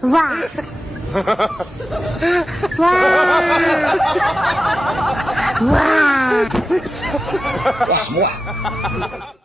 Wow! Rocks. Rocks. Rocks.